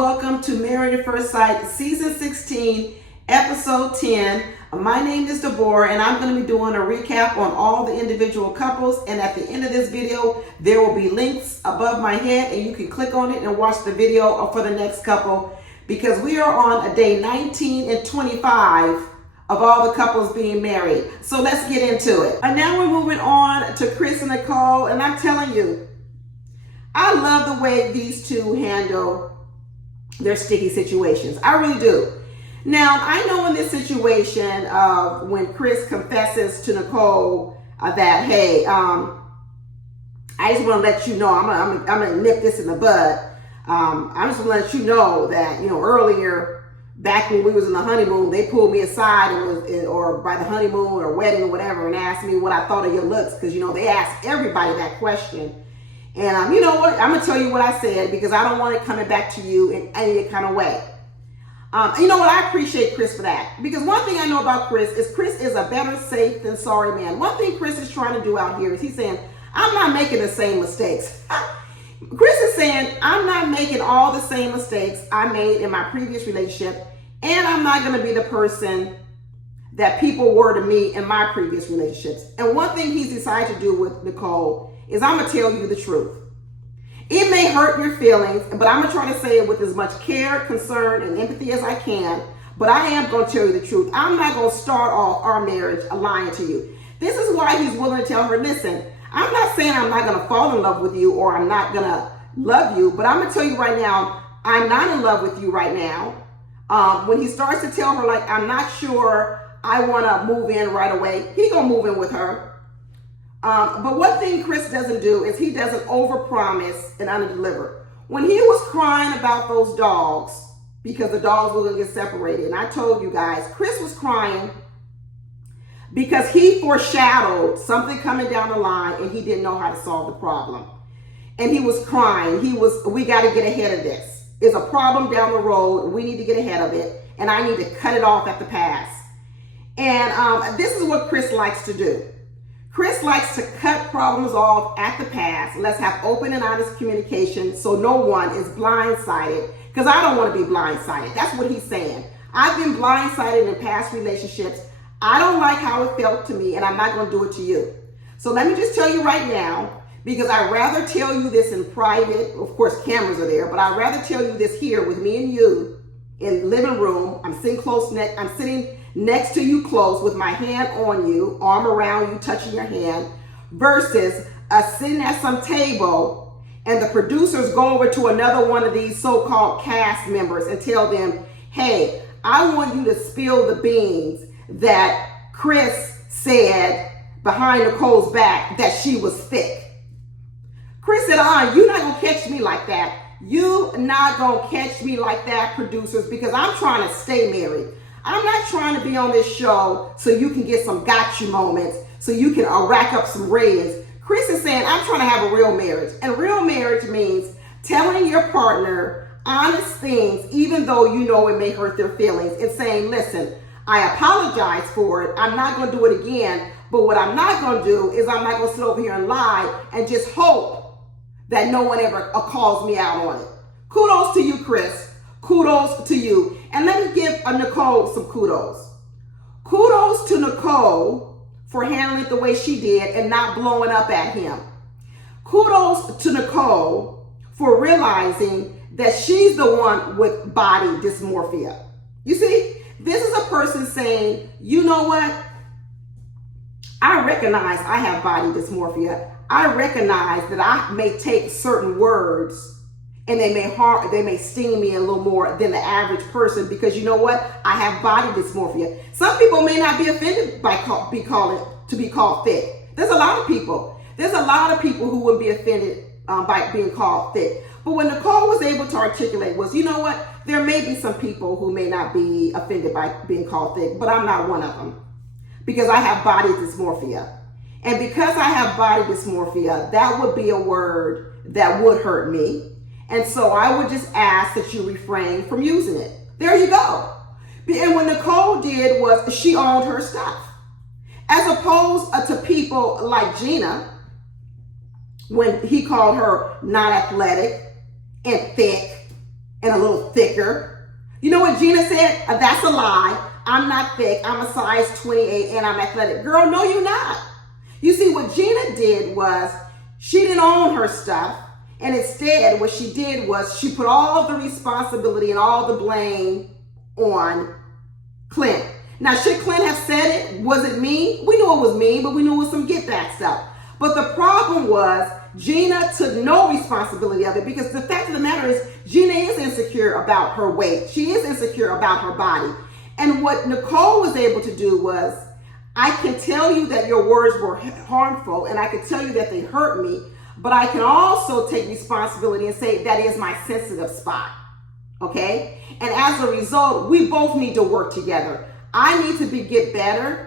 welcome to Married at First Sight, Season 16, Episode 10. My name is Deborah, and I'm going to be doing a recap on all the individual couples. And at the end of this video, there will be links above my head, and you can click on it and watch the video for the next couple, because we are on a day 19 and 25 of all the couples being married. So let's get into it. And now we're moving on to Chris and Nicole, and I'm telling you, I love the way these two handle their sticky situations. I really do. Now, I know in this situation of when Chris confesses to Nicole that, hey, I just want to let you know, I'm gonna nip this in the bud. I just want to let you know that, earlier, back when we was in the honeymoon, they pulled me aside or by the honeymoon or wedding or whatever, and asked me what I thought of your looks, because they ask everybody that question. And you know what? I'm going to tell you what I said, because I don't want it coming back to you in any kind of way. You know what? I appreciate Chris for that. Because one thing I know about Chris is a better safe than sorry man. One thing Chris is trying to do out here is he's saying, I'm not making the same mistakes. Chris is saying, I'm not making all the same mistakes I made in my previous relationship. And I'm not going to be the person that people were to me in my previous relationships. And one thing he's decided to do with Nicole is I'm going to tell you the truth. It may hurt your feelings, but I'm going to try to say it with as much care, concern, and empathy as I can. But I am going to tell you the truth. I'm not going to start off our marriage lying to you. This is why he's willing to tell her, listen, I'm not saying I'm not going to fall in love with you or I'm not going to love you, but I'm going to tell you right now, I'm not in love with you right now. When he starts to tell her, like, I'm not sure I want to move in right away, he's going to move in with her. But one thing Chris doesn't do is he doesn't overpromise and underdeliver. When he was crying about those dogs, because the dogs were going to get separated, and I told you guys, Chris was crying because he foreshadowed something coming down the line and he didn't know how to solve the problem. And he was crying. We got to get ahead of this. There's a problem down the road. We need to get ahead of it. And I need to cut it off at the pass. And this is what Chris likes to do. Chris likes to cut problems off at the pass. Let's have open and honest communication so no one is blindsided, because I don't want to be blindsided. That's what he's saying. I've been blindsided in past relationships. I don't like how it felt to me, and I'm not going to do it to you. So let me just tell you right now, because I'd rather tell you this in private. Of course, cameras are there, but I'd rather tell you this here with me and you in the living room. I'm sitting next to you close with my hand on you, arm around you, touching your hand, versus sitting at some table and the producers go over to another one of these so-called cast members and tell them, hey, I want you to spill the beans that Chris said behind Nicole's back that she was thick. Chris said, you're not going to catch me like that. You're not going to catch me like that, producers, because I'm trying to stay married. I'm not trying to be on this show so you can get some gotcha moments, so you can rack up some ratings. Chris is saying, I'm trying to have a real marriage. And real marriage means telling your partner honest things, even though you know it may hurt their feelings, and saying, listen, I apologize for it. I'm not going to do it again. But what I'm not going to do is I'm not going to sit over here and lie and just hope that no one ever calls me out on it. Kudos to you, Chris. Kudos to you. And let me give Nicole some kudos. Kudos to Nicole for handling it the way she did and not blowing up at him. Kudos to Nicole for realizing that she's the one with body dysmorphia. You see, this is a person saying, you know what? I recognize I have body dysmorphia. I recognize that I may take certain words and they may sting me a little more than the average person, because you know what? I have body dysmorphia. Some people may not be offended by be called thick. There's a lot of people. There's a lot of people who wouldn't be offended by being called thick. But what Nicole was able to articulate was, you know what? There may be some people who may not be offended by being called thick, but I'm not one of them, because I have body dysmorphia. And because I have body dysmorphia, that would be a word that would hurt me. And so I would just ask that you refrain from using it. There you go. And what Nicole did was she owned her stuff. As opposed to people like Gina, when he called her not athletic and thick, and a little thicker. You know what Gina said? That's a lie. I'm not thick. I'm a size 28 and I'm athletic. Girl, no, you're not. You see, what Gina did was she didn't own her stuff. And instead, what she did was she put all the responsibility and all the blame on Clint. Now, should Clint have said it? Was it me? We knew it was me, but we knew it was some get back stuff. But the problem was Gina took no responsibility of it, because the fact of the matter is Gina is insecure about her weight. She is insecure about her body. And what Nicole was able to do was, I can tell you that your words were harmful and I can tell you that they hurt me, but I can also take responsibility and say that is my sensitive spot. Okay? And as a result, we both need to work together. I need to get better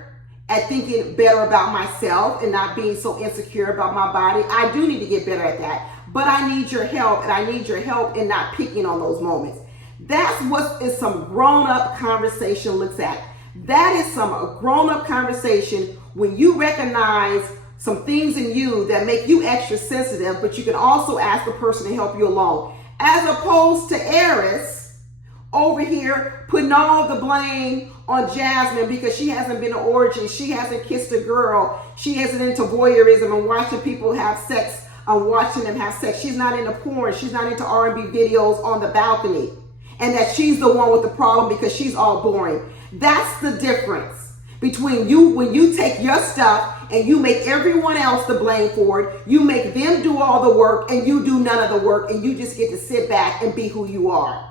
at thinking better about myself and not being so insecure about my body. I do need to get better at that. But I need your help, and I need your help in not picking on those moments. That's what is some grown-up conversation looks at. That is some grown-up conversation when you recognize some things in you that make you extra sensitive, but you can also ask the person to help you along. As opposed to Eris over here putting all the blame on Jasmine because she hasn't been to orgy, she hasn't kissed a girl, she isn't into voyeurism and watching people have sex, watching them have sex. She's not into porn, she's not into R&B videos on the balcony, and that she's the one with the problem because she's all boring. That's the difference between you when you take your stuff and you make everyone else the blame for it. You make them do all the work and you do none of the work, and you just get to sit back and be who you are.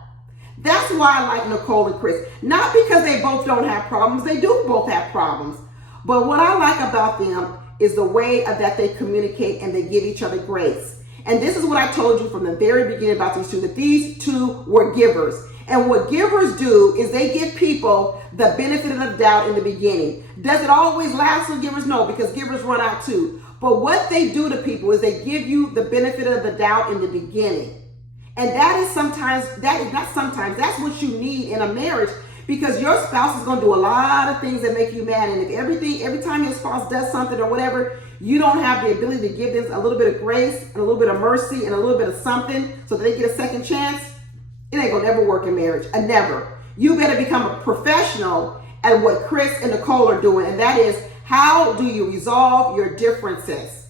That's why I like Nicole and Chris. Not because they both don't have problems. They do both have problems. But what I like about them is the way that they communicate and they give each other grace. And this is what I told you from the very beginning about these two, that these two were givers. And what givers do is they give people the benefit of the doubt in the beginning. Does it always last with givers? No, because givers run out too. But what they do to people is they give you the benefit of the doubt in the beginning. And that is that's what you need in a marriage, because your spouse is going to do a lot of things that make you mad. And if every time your spouse does something or whatever, you don't have the ability to give them a little bit of grace and a little bit of mercy and a little bit of something so that they get a second chance, it ain't gonna never work in marriage. Never. You better become a professional at what Chris and Nicole are doing, and that is, how do you resolve your differences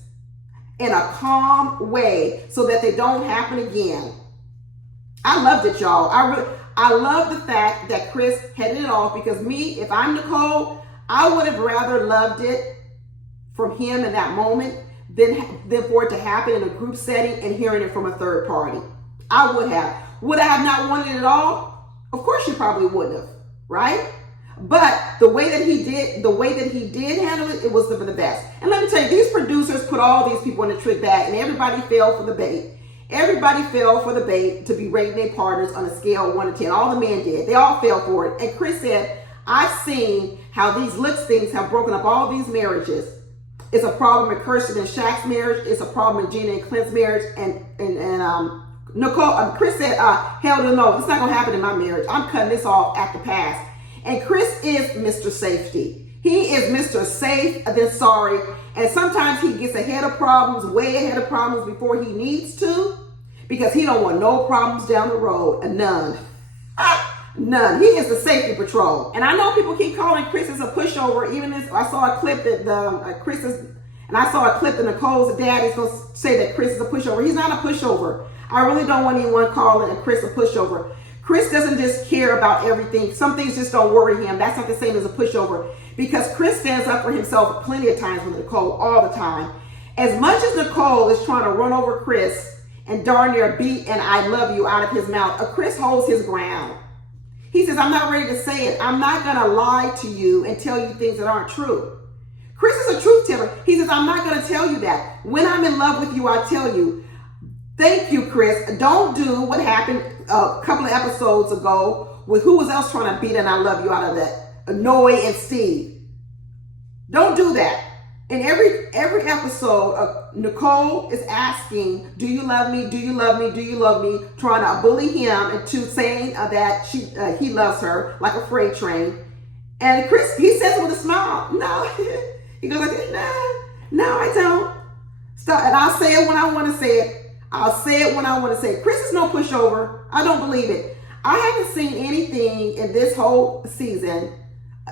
in a calm way so that they don't happen again? I loved it, y'all. I love the fact that Chris headed it off, because me, if I'm Nicole, I would have rather loved it from him in that moment than for it to happen in a group setting and hearing it from a third party. I would have. Would I have not wanted it at all? Of course you probably wouldn't have, right? But the way that he did handle it, it was the best. And let me tell you, these producers put all these people in the trick bag, and everybody fell for the bait. Everybody fell for the bait to be rating their partners on a scale of 1 to 10. All the men did. They all fell for it. And Chris said, I've seen how these looks things have broken up all these marriages. It's a problem in Kirsten and Shaq's marriage. It's a problem in Gina and Clint's marriage. And Chris said, hell no, it's not going to happen in my marriage. I'm cutting this off at the pass. And Chris is Mr. Safety. He is Mr. Safe than sorry. And sometimes he gets ahead of problems, way ahead of problems before he needs to, because he don't want no problems down the road. None. None. He is the safety patrol. And I know people keep calling Chris as a pushover. Even as I saw a clip that Nicole's dad is going to say that Chris is a pushover. He's not a pushover. I really don't want anyone calling Chris a pushover. Chris doesn't just care about everything. Some things just don't worry him. That's not the same as a pushover, because Chris stands up for himself plenty of times with Nicole, all the time. As much as Nicole is trying to run over Chris and darn near beat an I love you out of his mouth, Chris holds his ground. He says, I'm not ready to say it. I'm not going to lie to you and tell you things that aren't true. Chris is a truth teller. He says, I'm not going to tell you that. When I'm in love with you, I tell you. Thank you, Chris. Don't do what happened a couple of episodes ago with who was else trying to beat an I love you out of that? Noe and Steve. Don't do that. In every episode, Nicole is asking, do you love me? Do you love me? Do you love me? Trying to bully him into saying that he loves her like a freight train. And Chris, he says it with a smile. No. He goes like, no, I don't. Stop. And I'll say it when I want to say it. I'll say it when I want to say it. Chris is no pushover. I don't believe it. I haven't seen anything in this whole season,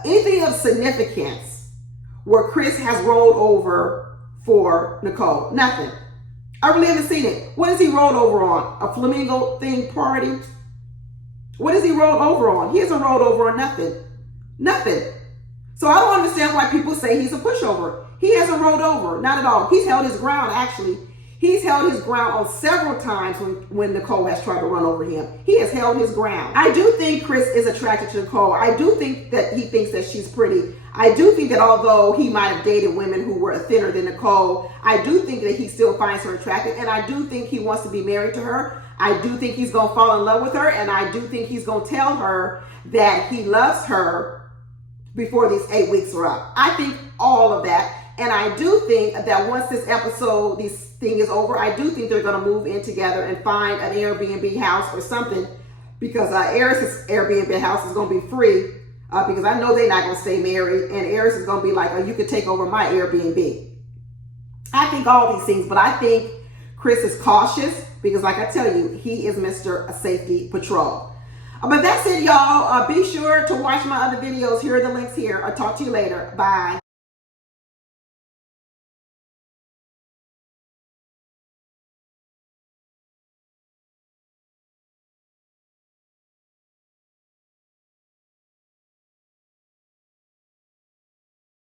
anything of significance, where Chris has rolled over for Nicole. Nothing. I really haven't seen it. What has he rolled over on? A flamingo thing party? What has he rolled over on? He hasn't rolled over on nothing. Nothing. So I don't understand why people say he's a pushover. He hasn't rolled over. Not at all. He's held his ground, actually. He's held his ground on several times when Nicole has tried to run over him. He has held his ground. I do think Chris is attracted to Nicole. I do think that he thinks that she's pretty. I do think that although he might have dated women who were thinner than Nicole, I do think that he still finds her attractive. And I do think he wants to be married to her. I do think he's going to fall in love with her. And I do think he's going to tell her that he loves her before these 8 weeks are up. I think all of that. And I do think that once this thing is over, I do think they're going to move in together and find an Airbnb house or something, because Eris's Airbnb house is going to be free, because I know they're not going to stay married, and Eris is going to be like, oh, you could take over my Airbnb. I think all these things, but I think Chris is cautious because, like I tell you, he is Mr. Safety Patrol. But that's it, y'all. Be sure to watch my other videos. Here are the links here. I'll talk to you later. Bye.